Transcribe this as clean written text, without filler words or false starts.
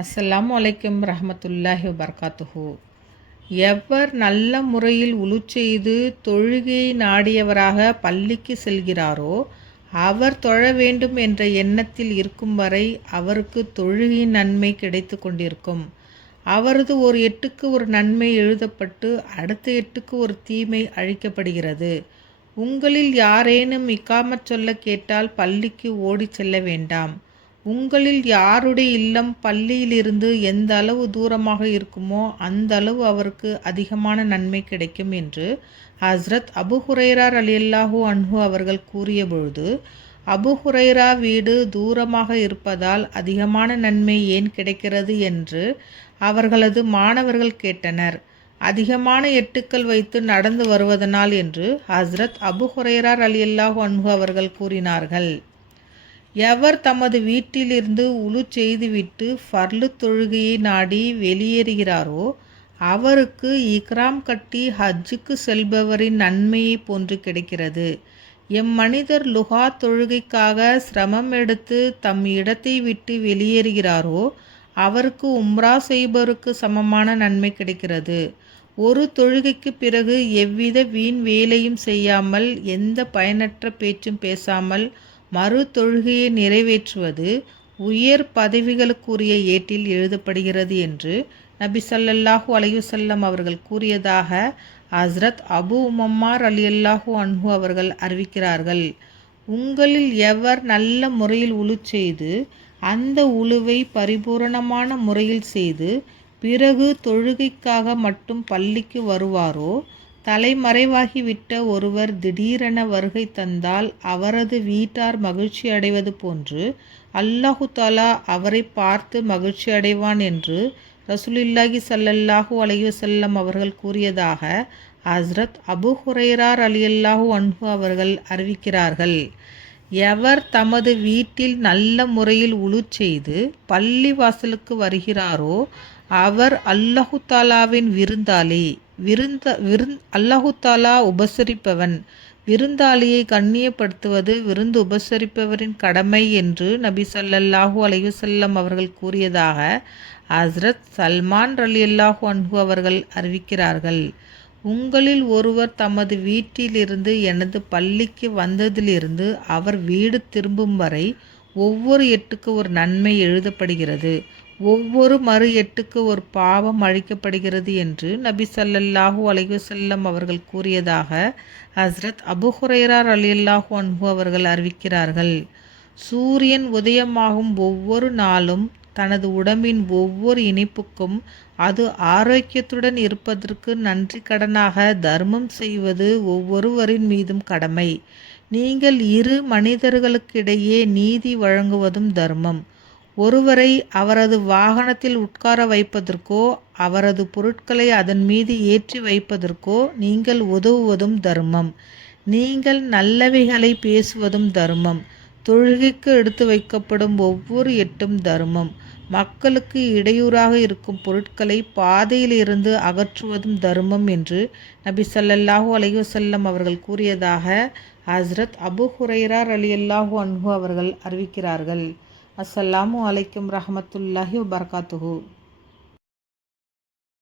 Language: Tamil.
அஸ்ஸலாமு அலைக்கும் ரஹமத்துல்லாஹி வபரகாத்துஹு. எவர் நல்ல முறையில் உளுச்செய்து தொழுகையை நாடியவராக பள்ளிக்கு செல்கிறாரோ அவர் தொழ வேண்டும் என்ற எண்ணத்தில் இருக்கும் வரை அவருக்கு தொழுகையின் நன்மை கிடைத்து கொண்டிருக்கும். அவரது ஒரு எட்டுக்கு ஒரு நன்மை எழுதப்பட்டு அடுத்த எட்டுக்கு ஒரு தீமை அழிக்கப்படுகிறது. உங்களில் யாரேனும் இக்காமத் சொல்ல கேட்டால் பள்ளிக்கு ஓடிச் செல்ல வேண்டாம். உங்களில் யாருடைய இல்லம் பள்ளியிலிருந்து எந்த அளவு தூரமாக இருக்குமோ அந்த அளவு அவருக்கு அதிகமான நன்மை கிடைக்கும் என்று ஹஸ்ரத் அபு ஹுரைரா ரலியல்லாஹு அன்ஹு அவர்கள் கூறிய பொழுது, அபு ஹுரைரா வீடு தூரமாக இருப்பதால் அதிகமான நன்மை ஏன் கிடைக்கிறது என்று அவர்களது மாணவர்கள் கேட்டனர். அதிகமான எட்டுக்கள் வைத்து நடந்து வருவதனால் என்று ஹஸ்ரத் அபு ஹுரைரா ரலியல்லாஹு அன்ஹு அவர்கள் கூறினார்கள். எவர் தமது வீட்டிலிருந்து உழு செய்துவிட்டு ஃபர்லு தொழுகையை நாடி வெளியேறுகிறாரோ அவருக்கு இக்ராம் கட்டி ஹஜ்ஜுக்கு செல்பவரின் நன்மையை போன்று கிடைக்கிறது. எம்மனிதர் லுஹா தொழுகைக்காக சிரமம் எடுத்து தம் இடத்தை விட்டு வெளியேறுகிறாரோ அவருக்கு உம்ரா செய்பவருக்கு சமமான நன்மை கிடைக்கிறது. ஒரு தொழுகைக்கு பிறகு எவ்வித வீண் வேலையும் செய்யாமல் எந்த பயனற்ற பேச்சும் பேசாமல் மறு தொழுகையை நிறைவேற்றுவது உயர் பதவிகளுக்குரிய ஏட்டில் எழுதப்படுகிறது என்று நபி ஸல்லல்லாஹு அலைஹி வஸல்லம் அவர்கள் கூறியதாக ஹஸ்ரத் அபு உமம்மா ரலியல்லாஹு அன்ஹு அவர்கள் அறிவிக்கிறார்கள். உங்களில் எவர் நல்ல முறையில் உழு செய்து அந்த உழுவை பரிபூரணமான முறையில் செய்து பிறகு தொழுகைக்காக மட்டும் பள்ளிக்கு வருவாரோ, தலைமறைவாகிவிட்ட ஒருவர் திடீரென வருகை தந்தால் அவரது வீட்டார் மகிழ்ச்சி அடைவது போன்று அல்லாஹு தஆலா அவரை பார்த்து மகிழ்ச்சி அடைவான் என்று ரசூலுல்லாஹி ஸல்லல்லாஹு அலைஹி வஸல்லம் அவர்கள் கூறியதாக ஹஸ்ரத் அபு ஹுரைரா ரலியல்லாஹு அன்ஹு அவர்கள் அறிவிக்கிறார்கள். எவர் தமது வீட்டில் நல்ல முறையில் உழு செய்து பள்ளி வாசலுக்கு வருகிறாரோ அவர் அல்லாஹு தாலாவின் விருந்தாளி. அல்லாஹு தாலா உபசரிப்பவன். விருந்தாளியை கண்ணியப்படுத்துவது விருந்து உபசரிப்பவரின் கடமை என்று நபி ஸல்லல்லாஹு அலைஹி வஸல்லம் அவர்கள் கூறியதாக ஹஸ்ரத் சல்மான் ரலியல்லாஹு அன்ஹு அவர்கள் அறிவிக்கிறார்கள். உங்களில் ஒருவர் தமது வீட்டிலிருந்து எனது பள்ளிக்கு வந்ததிலிருந்து அவர் வீடு திரும்பும் வரை ஒவ்வொரு எட்டுக்கு ஒரு நன்மை எழுதப்படுகிறது. ஒவ்வொரு மறு எட்டுக்கு ஒரு பாவம் அழிக்கப்படுகிறது என்று நபி ஸல்லல்லாஹு அலைஹி வஸல்லம் அவர்கள் கூறியதாக ஹஸ்ரத் அபு ஹுரைரா ரலியல்லாஹு அன்ஹு அவர்கள் அறிவிக்கிறார்கள். சூரியன் உதயமாகும் ஒவ்வொரு நாளும் தனது உடம்பின் ஒவ்வொரு இணைப்புக்கும் அது ஆரோக்கியத்துடன் இருப்பதற்கு நன்றி கடனாக தர்மம் செய்வது ஒவ்வொருவரின் மீதும் கடமை. நீங்கள் இரு மனிதர்களுக்கிடையே நீதி வழங்குவதும் தர்மம். ஒருவரை அவரது வாகனத்தில் உட்கார வைப்பதற்கோ அவரது பொருட்களை அதன் மீது ஏற்றி வைப்பதற்கோ நீங்கள் உதவுவதும் தர்மம். நீங்கள் நல்லவைகளை பேசுவதும் தர்மம். தொழுகைக்கு எடுத்து வைக்கப்படும் ஒவ்வொரு எட்டும் தர்மம். மக்களுக்கு இடையூறாக இருக்கும் பொருட்களை பாதையில் இருந்து அகற்றுவதும் தர்மம் என்று நபி ஸல்லல்லாஹு அலைஹி வஸல்லம் அவர்கள் கூறியதாக ஹஸ்ரத் அபு ஹுரைரா ரலியல்லாஹு அன்ஹு அவர்கள் அறிவிக்கிறார்கள். அஸ்ஸலாமு அலைக்கும் ரஹமத்துல்லாஹி வபரகாத்துஹு.